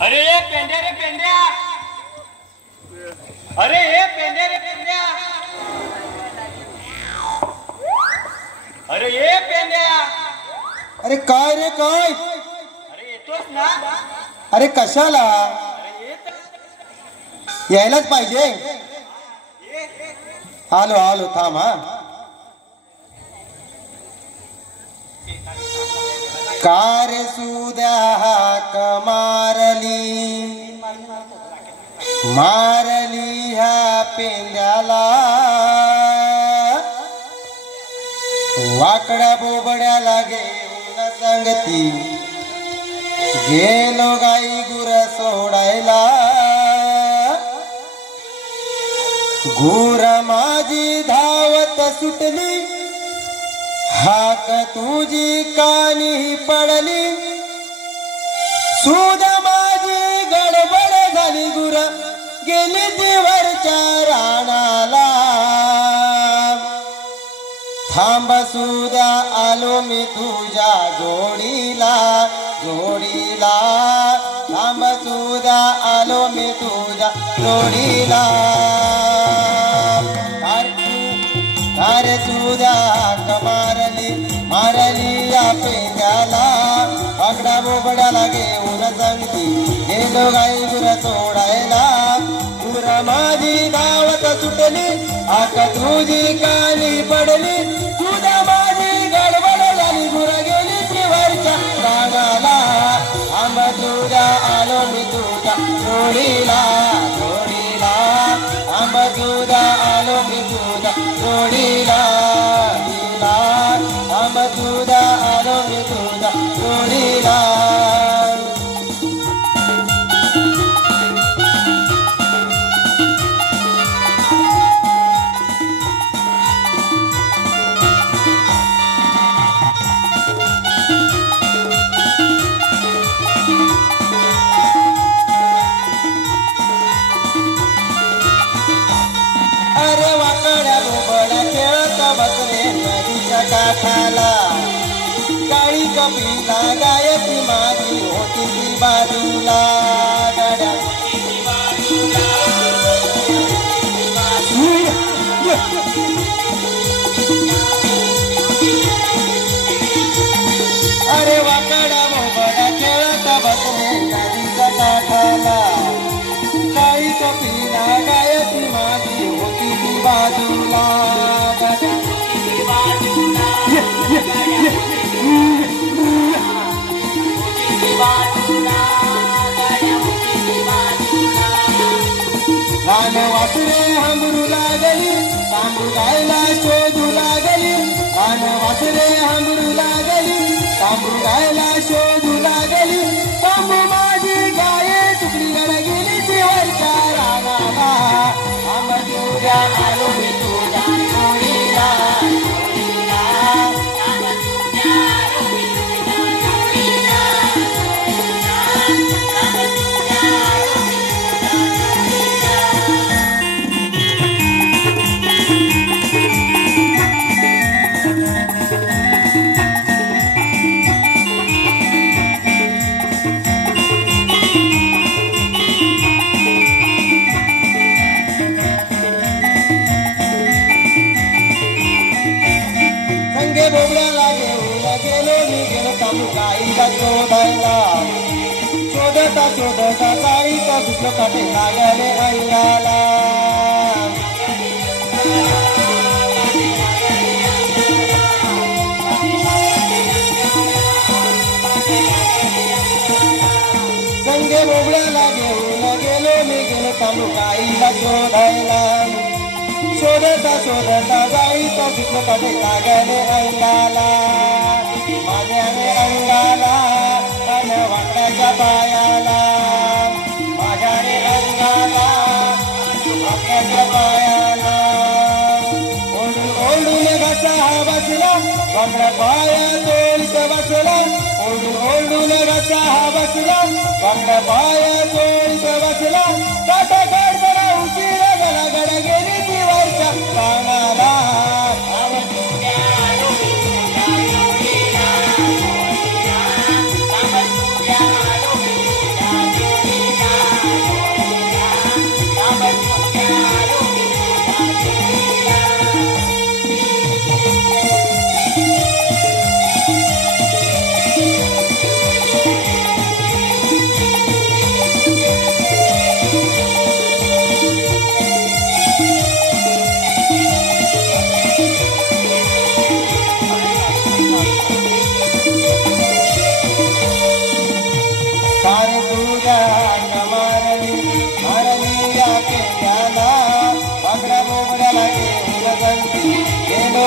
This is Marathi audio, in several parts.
अरे ये पेंड्या रे पेंड्या, अरे ये पेंड्या रे पेंड्या, अरे ये पेंड्या, अरे काय रे काय? अरे येतोस ना? अरे कशाला? अरे येत यायलाच पाहिजे. आलो आलो थांब हा. कार सुद्या हाक मारली मारली ह्या पेंद्याला, वाकड्या बोबड्याला घेऊन सांगती गेलो गाई गुर सोडायला. गुर माझी धावत सुटली, हाक तुझी कानी पडली. सूद माझी गडबड झाली, गुर गेली देवरच्या राणाला. थांब सुद्या आलो मी तुझ्या जोडीला जोडीला. थांब सुद्या आलो मी तुझ्या जोडीला. अरे सुद्या मारली मारली या पेंड्याला, वाकड्या बोबड्याला घेऊन सांगती गेलो गाई गुर सोडायला. गुर माझी धावत सुटली, हाक तुझी कानी पडली. सुद्या माझी गडबड झाली, गुर गेली त्रिवरच्या राणाला. आंब तुझ्या आलो मी तुझ्या जोडीला जोडीला. आंब तुझ्या आलो मी तुझ्या जोडीला आंब तुझ्या आलो मी तुझ्या जोडीला. अरे वाकड्या बोबड्या खेळत बसले नदीच्या काठाला. काळी कपिला गायत्री माझी होती ती बाजूला. गड्या अरे वाकड्या बोबड्या खेळत बसले नदीच्या काठाला. काळी कपिला गायत्री माझी होती ती बाजूला. लहान वासरे हंबरू लागली, तांबू गायला शोधू लागली. लहान वासरे हंबरू लागली, तांबू गायला शोधू लागली. तांबू माझी गाये चुकली गड गेली देवरच्या रानाला. आंब तुझ्या आलो मी तुझ्या जोडीला जोडीला. आंब तुझ्या आलो मी तुझ्या जोडीला जोडीला. आंब तुझ्या आलो मी बोबड्याला घेऊन गेलो मी गेलो तांबू गाईला शोधायला. शोधता शोधता गाईचा दुसरं काटे लागले अंगाला. संगे बोबड्याला घेऊन गेलो मी गेलो तांबू गाईला शोधायला. शोधता शोधता गाईचा दुसरं काटे लागले अंगाला. माझ्या रे अंगाला अन वाकड्याच्या पायाला. माझ्या रे अंगाला वाकड्याच्या पायाला. ओढून ओढून घसा हा बसला, वाकड्या पाया तोडीत बसला. ओढून ओढून घसा हा बसला, वाकड्या पाया तोडीत बसला. काटा काढताना उशीर झाला, गड गेली देवरच्या रानाला. आंब तुझ्या आलो मी तुझ्या जोडीला जोडीला. आंब तुझ्या आलो मी तुझ्या जोडीला.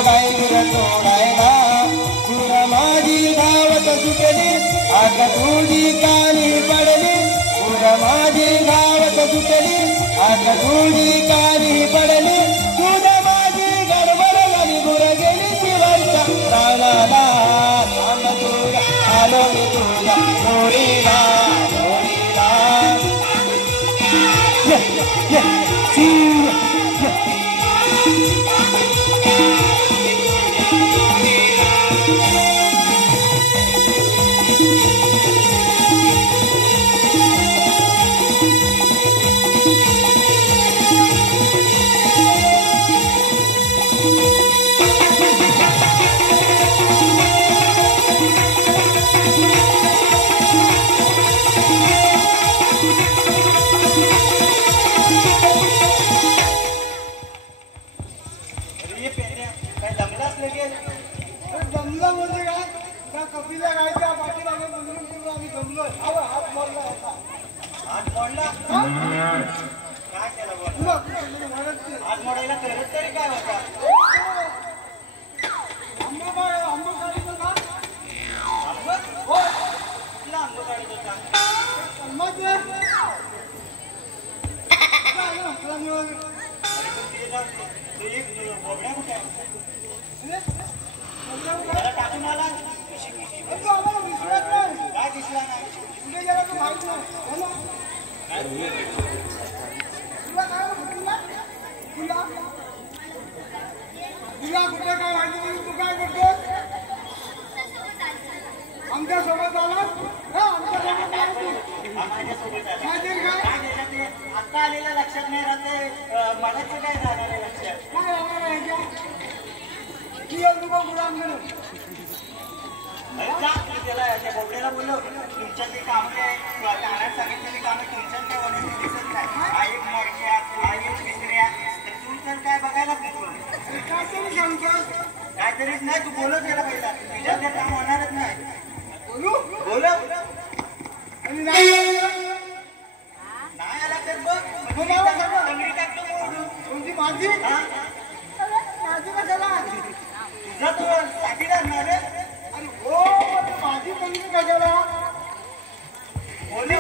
गाईवर सोडायला गुर माझी धावत सुटली आग तुझी कानी पडली गुर माझी धावत सुटली आग तुझी कानी पडली दूध माझी गडबड झाली गुर गेली शिवाच्या प्राणाला थांब तुझ्या आलो मी तुझ्या मोरीला मोरीला काहीतरीच नाही तू बोलत गेला पहिला तुझ्या ते काम होणारच नाही बोलू बोल नाही आला तर बघ दंगडी टाकतो कोणती माझी माझी कशाला तुझा तो साथीदार ना रे अरे हो माझी दंगडी कशाला बोली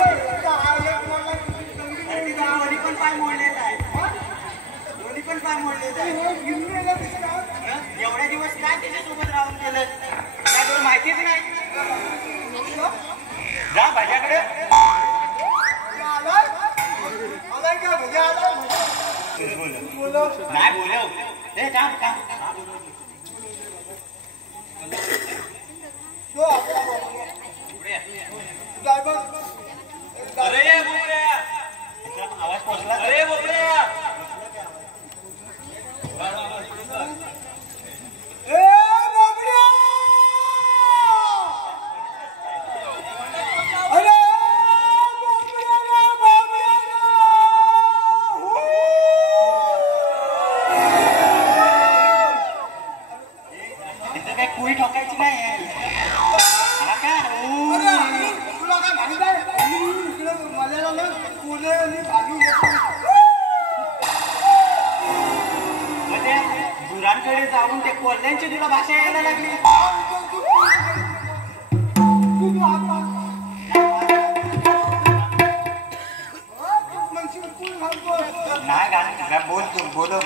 दोन्ही पण पाय मोडलेत आहे दोन्ही पण पाय मोडलेत आहे एवढ्या दिवस काय त्याच्यासोबत राहून केलं त्याच्यावर माहितीच नाही जा भाज्याकडे नाही बोलव हे काम काम अरे बोबड्या आवाज पोचला अरे बोबड्या गुरांकडे जाऊन ते कोल्ह्यांची तुला भाषा यायला लागली नाही गाणं बोल तू बोल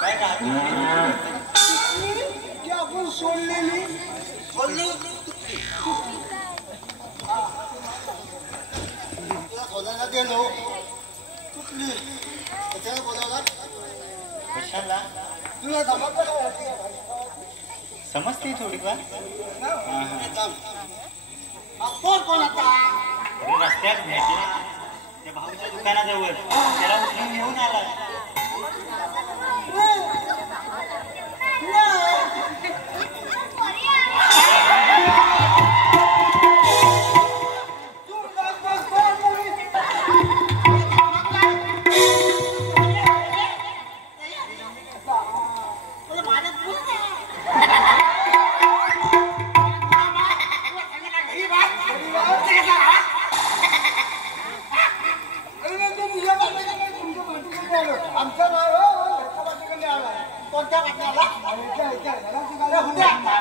काय का की आपण सोडलेली तुला शोधायला गेलो कुठली त्याच्याला बोलावला कशाला तुला समजलं का समजते थोडीफार कोण आता रस्त्यात भेटे त्या भाऊच्या दुकानाजवळ त्याला उचलून घेऊन आला आमच्या कोणत्या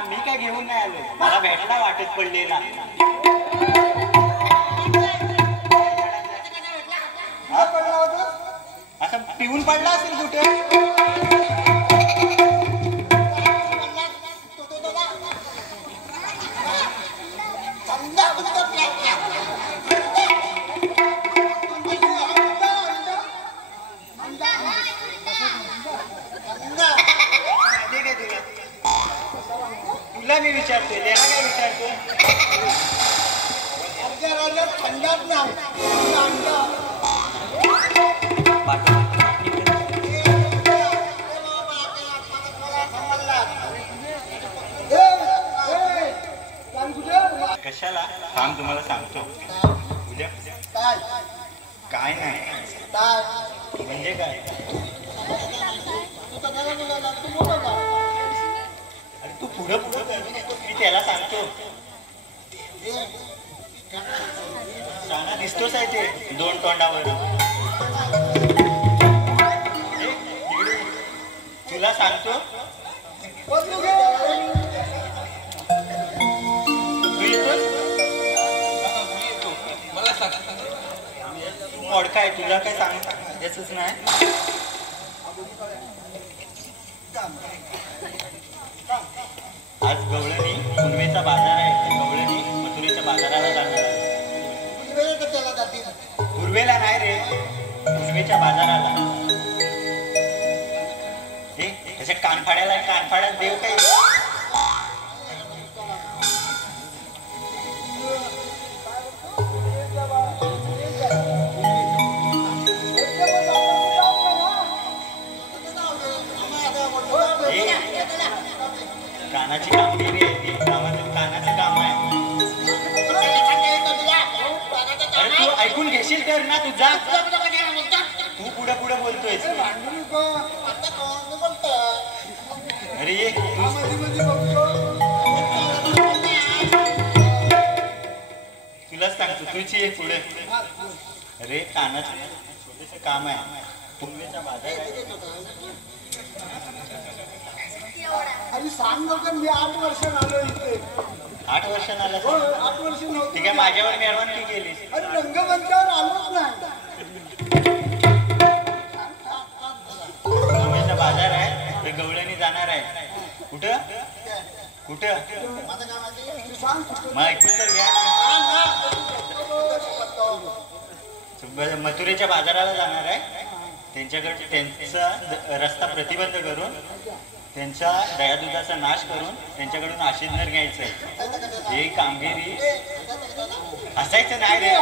मी काय घेऊन नाही आलो मला भेटायला वाटत पडलेला पडला होता असं पिऊन पडला असेल कुठे तुला मी विचारतोय त्याला काय विचारतोय आमच्या राज्यात थंडाच नाही कशाला थांब तुम्हाला सांगतो उद्या काय नाही म्हणजे काय अरे तू पुढं पुढं कर मी त्याला सांगतो शाना दिसतोच आहे ते दोन तोंडावर तुला सांगतो तू येतोस मला सांग तू मोडका आहे तुला काय सांगायचंच नाही आज गवळणी पुनवेचा बाजार आहे गवळणी मथुरेच्या बाजाराला जाणार आहे पूर्वेला नाही रे पुनवेच्या बाजाराला हे त्याच्या कानफाड्यात देव काही कानाची कामगिरी आहे ती कानाचं काम आहे अरे तू ऐकून घेशील तर ना तुझा तू पुढे पुढे बोलतोय अरे ये तुलाच सांगतो तुझी ये पुढे अरे कानाचं छोटस काम आहे पुनवेचा बाजार आहे आणि सांग बघा मी 8 वर्षांनी आलो इथे 8 वर्षांनी आला 8 वर्ष नव्हती ठीक आहे माझ्यावर मेहरबानी केलीस अरे रंगमंचावर आलोच नाही पुनवेचा बाजार आहे ते गवळणी जाणार आहे कुठं कुठं मग ऐकून तर घ्या ना मथुरेच्या बाजाराला जाणार आहे त्यांच्याकडे त्यांचा रस्ता प्रतिबंध करून त्यांचा दयादुधाचा नाश करून त्यांच्याकडून आशीर्वाद घ्यायचंय ही कामगिरी असायचं नाही रे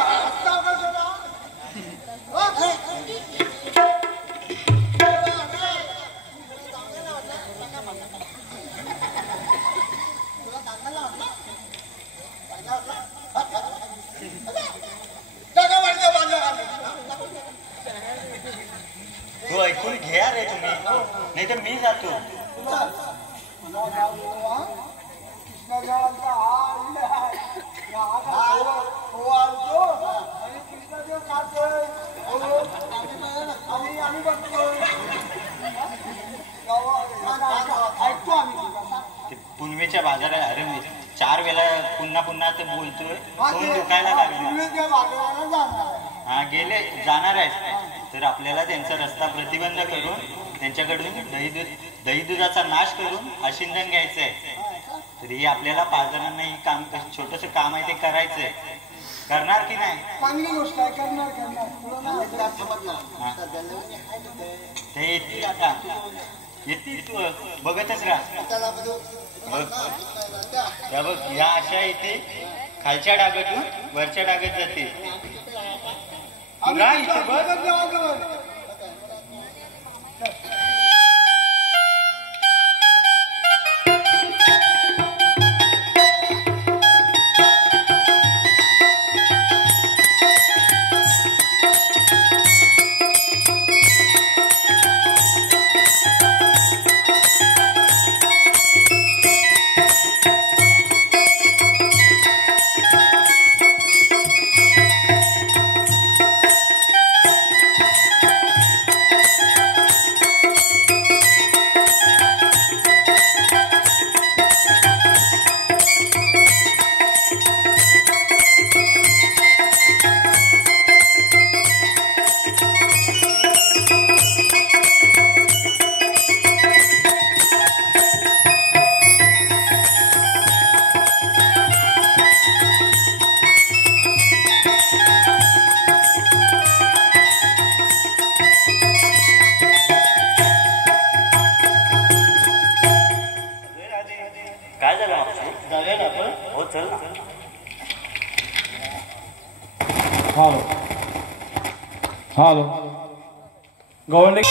तू ऐकून घ्या रे तुम्ही नाही तर मी जातो कृष्णदेवांचा आणि कृष्णदेव खातोय आणि आम्ही बघतोय ऐकतो आम्ही पुनवेच्या बाजारात अरे मी 4 वेळा पुन्हा ते बोलतोय तोंड दुखायला लागले बाजाराला जाणार हा गेले जाणार आहे तर आपल्याला त्यांचा रस्ता प्रतिबंध करून त्यांच्याकडून दही दुधाचा नाश करून आशिंदन घ्यायचं आहे. तर ही आपल्याला 5 जणांना ही काम छोटस काम आहे ते करायचंय. करणार की नाही? चांगली गोष्ट आहे. करणार ते येतील आता येतील. तू बघतच राहा. बघ ह्या अशा इथे खालच्या डागातून वरच्या डागात जाते. इथे बघ. हॅलो गव्हर्निंग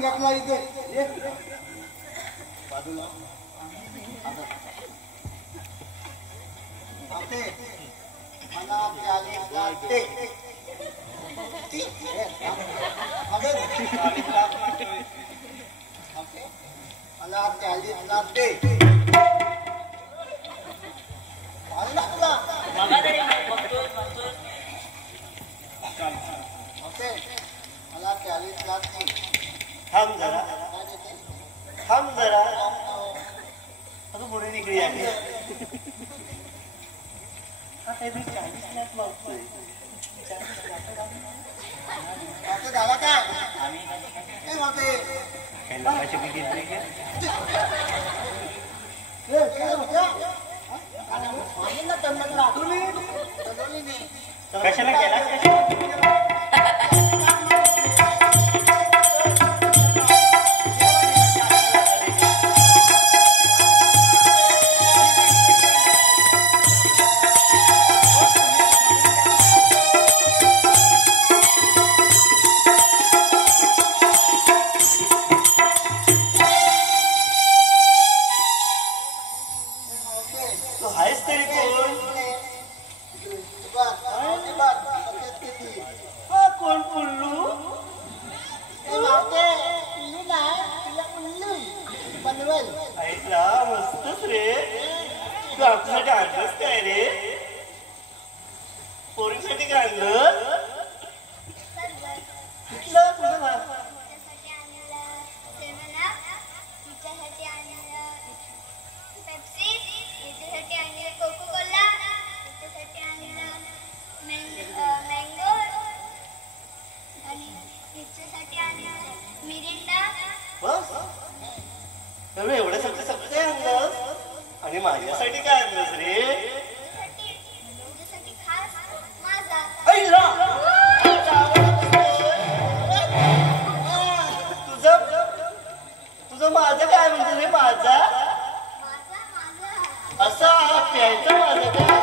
घातला इथे बाजूला थांब जरा आता पुढे निघूया. झाला काय कशाला केला? मस्तच रे. तू आमच्यासाठी आणलंस काय रे? पोरीसाठी आणलं? एवढं सगळं सगळं आणलं आणि माझ्यासाठी काय आणलंस रे? तुझं माझं काय म्हणतो रे? माझा असा प्यायचं माझं काय?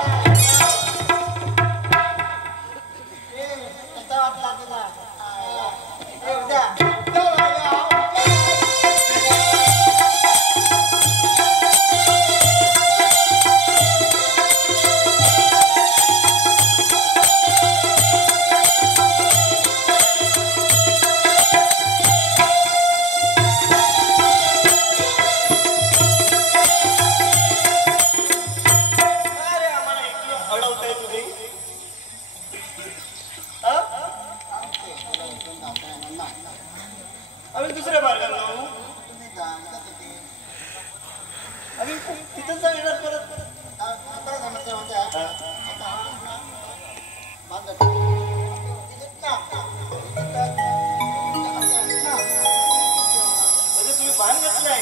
तुम्ही पान घेतलंय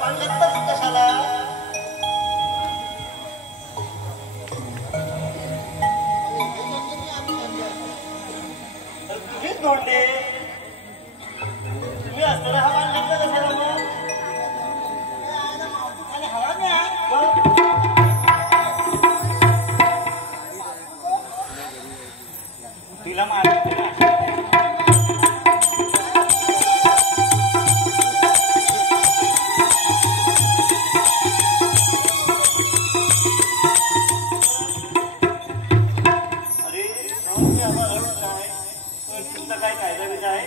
पान घेतलं कशाला तुम्हीच धोंडे तुम्ही असताना हा पान घेतला कशाला मग हवा तुला मारतो ना. तुमचा काय कायदा बिदा आहे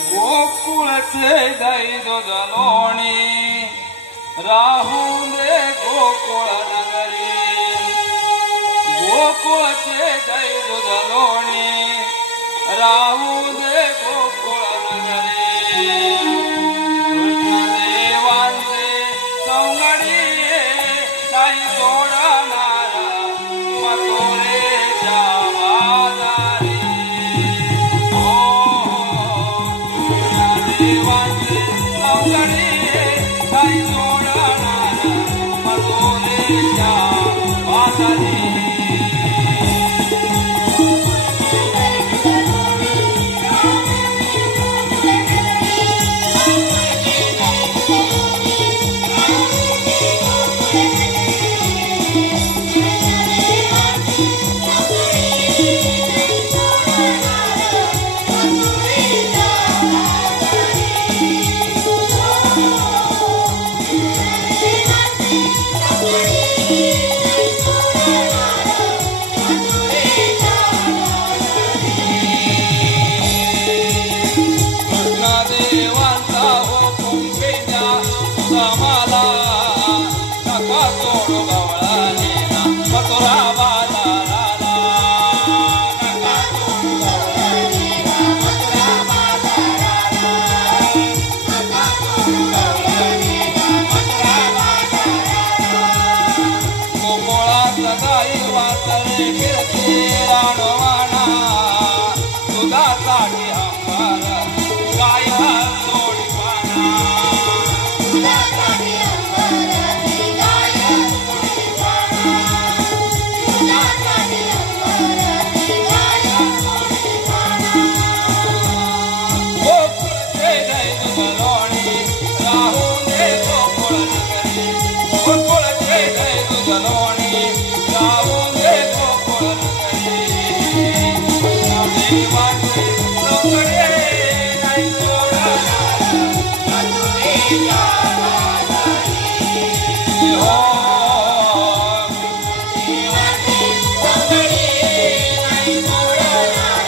गोकुळचे दैद जलोणी राहून दे गोकुळ नगरी गोकुळचे दैद जलोणी राहून दे गोकुळ नगरी कृष्णदेवांचे सौंगडी नाही सोडणार मथुरेच्या बाजारी हो कृष्णदेवांचे सौंगडी काही सोडणार मथुरेच्या बाजारी देवांचा हो कुंकेच्या समाला नका सोडू गवळा नेना मथुरा बाजाराला नका सोडू गवळा नेना मथुरा बाजाराला नका सोडू गवळा नेना मथुरा बाजाराला गोकुळात गाई वासरे फिरते राणवाना दुधासाठी अंबार गाय सोडी पाना दुधासाठी अंबाराची गाय सोडी पाना दुधासाठी अंबाराची गाय सोडी पाना गोकुळचे दैद जलोणी राहून दे गोकुळ नगरी गोकुळचे दैद जलोणी राहून दे गोकुळ नगरी देवांचे सौंदर्य नाही सोडणार मथुरेच्या बाजारी हो देवांचे सौंदर्य नाही सोडणार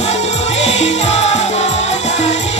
मथुरेच्या बाजारी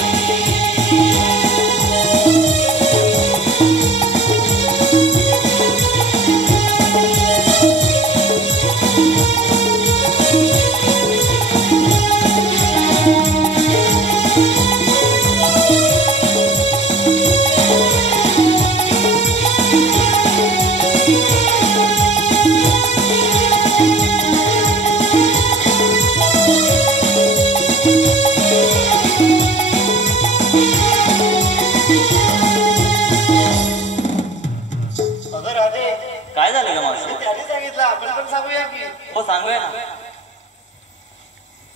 अगं राधे काय झालं का मावशी? त्याने सांगितलं आपण पण सांगूया की हो सांगूया ना.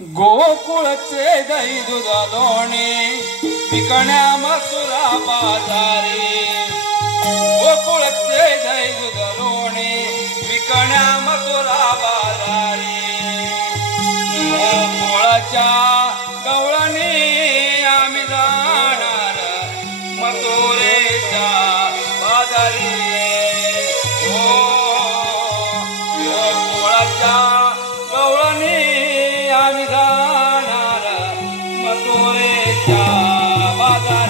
गोकुळचे दैद जलोणी विकण्या मथुरा बाजारी गोकुळचे दैद जलोणी विकण्या मथुरा बाजारी गोकुळच्या गवळणी आम्ही जाणार मथुरेच्या बाजारी हो गोकुळच्या गवळणी आम्ही जाणार मथुरेच्या बाजारी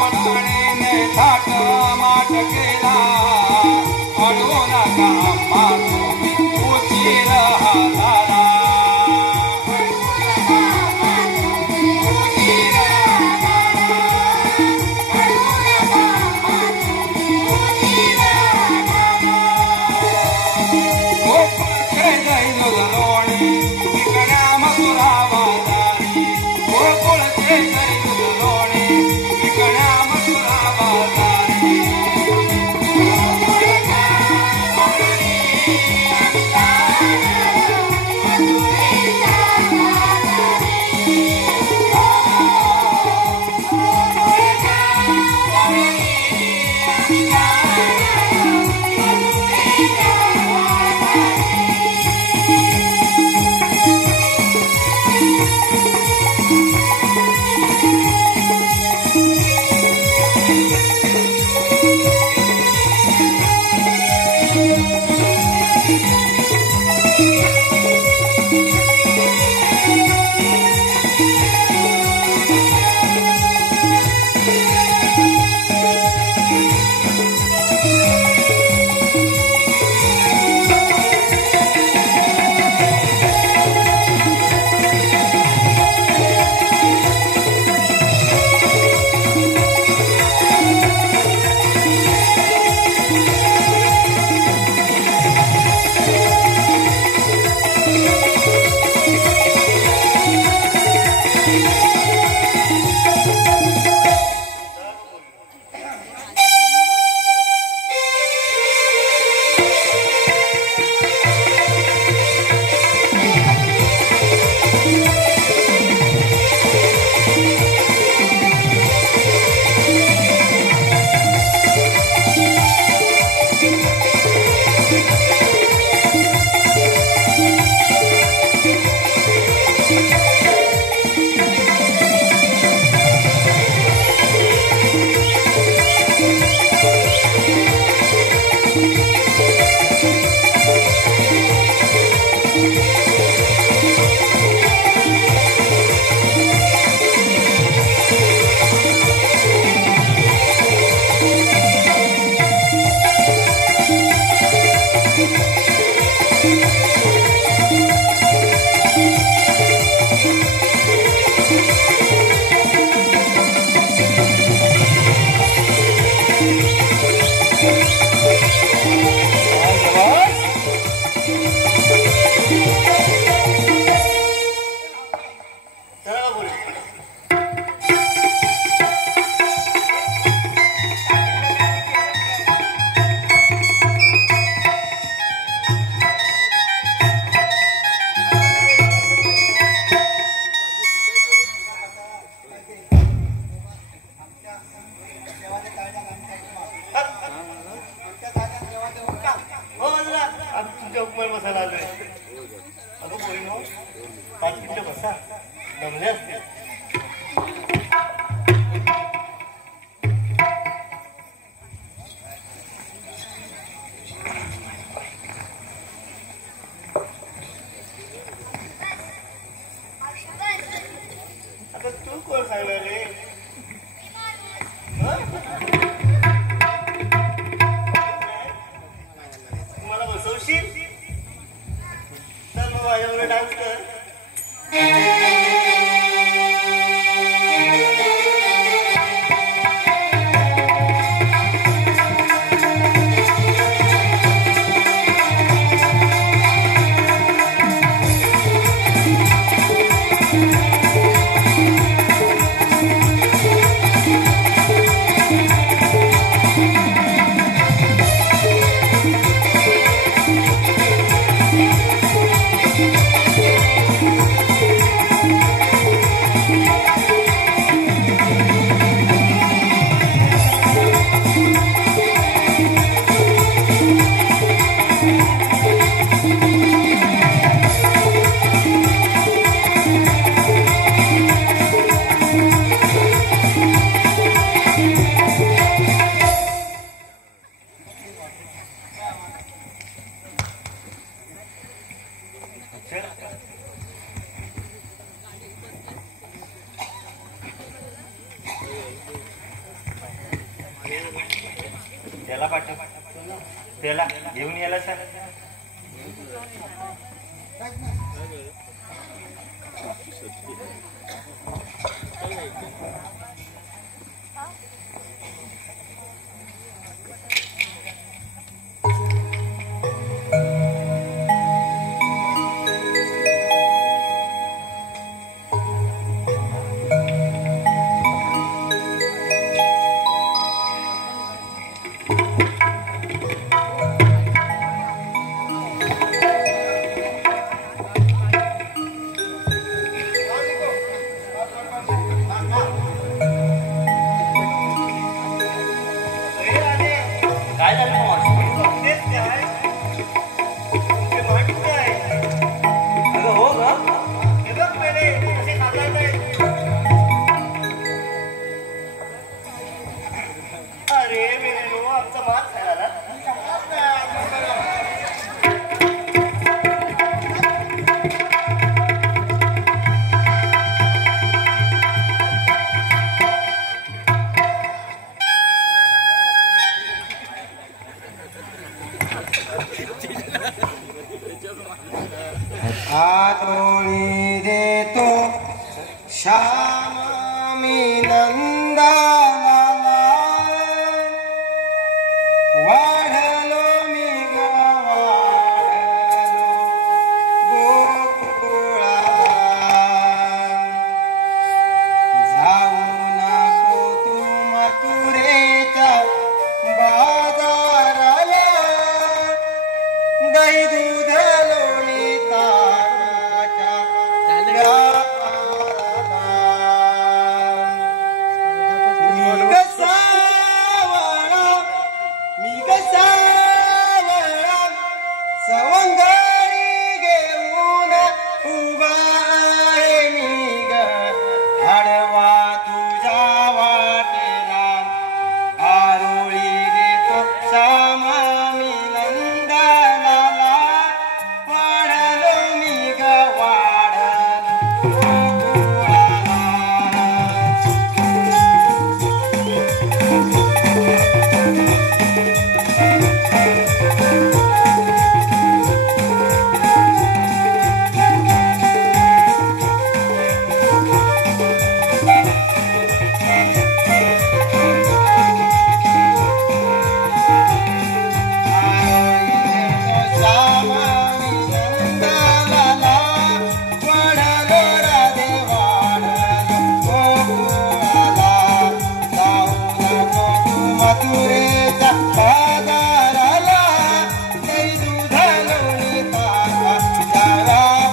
गावराणीने थाट माट केला अडवू नका अम्मा तुम्ही उशीर हा झाला डान्स कर त्याला पाठव, त्याला घेऊन यायला सर. आरोळी देतो श्याम मी नंदाला, वाढलो मी वाढलो गोकुळा, जाऊ नको तू मथुरेच्या बाजाराला, दही दूध लोणी ताकाच्या व्यापाराला. मी कसा वळा सवंगडी घेऊन उभा आहे मी ग, आडवा तुझ्या वाटेला. आरोळी देतो श्याम मी नंदाला, वाढलो मी ग वाढलो गोकुळाला. मथुरेच्या बाजाराला, दही दूध लोणी ताकाच्या व्यापाराला.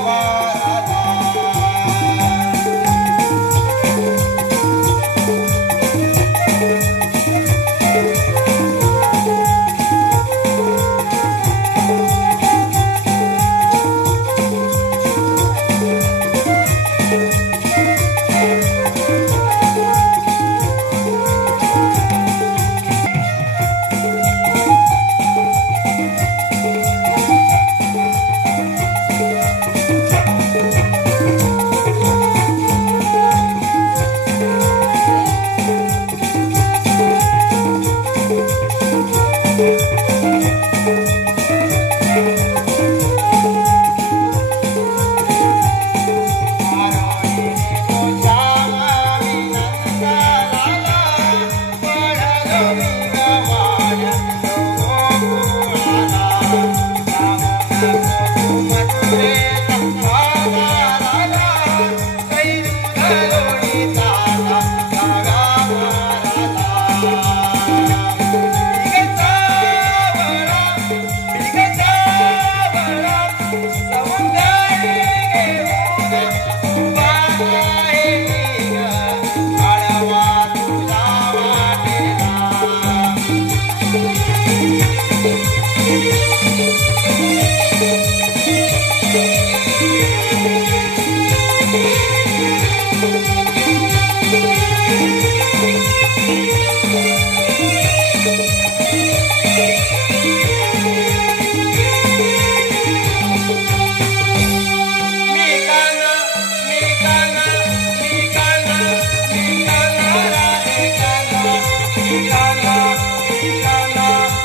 Kaana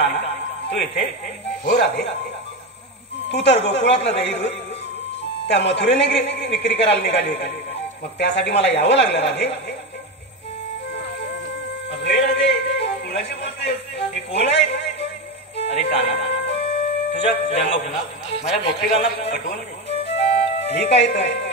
काना तू इथे? हो राधे, तू तर गोकुळातलं दही दूध त्या मथुरेने विक्री करायला निघाली होती, मग त्यासाठी मला यावं लागलं राधे. अरे राधे, कुणाशी बोलतेस? हे कोण आहे? अरे काना, तुझ्या जन्मभूमीत माझ्या गोपिकांना पटवून दे. ठीक आहे तर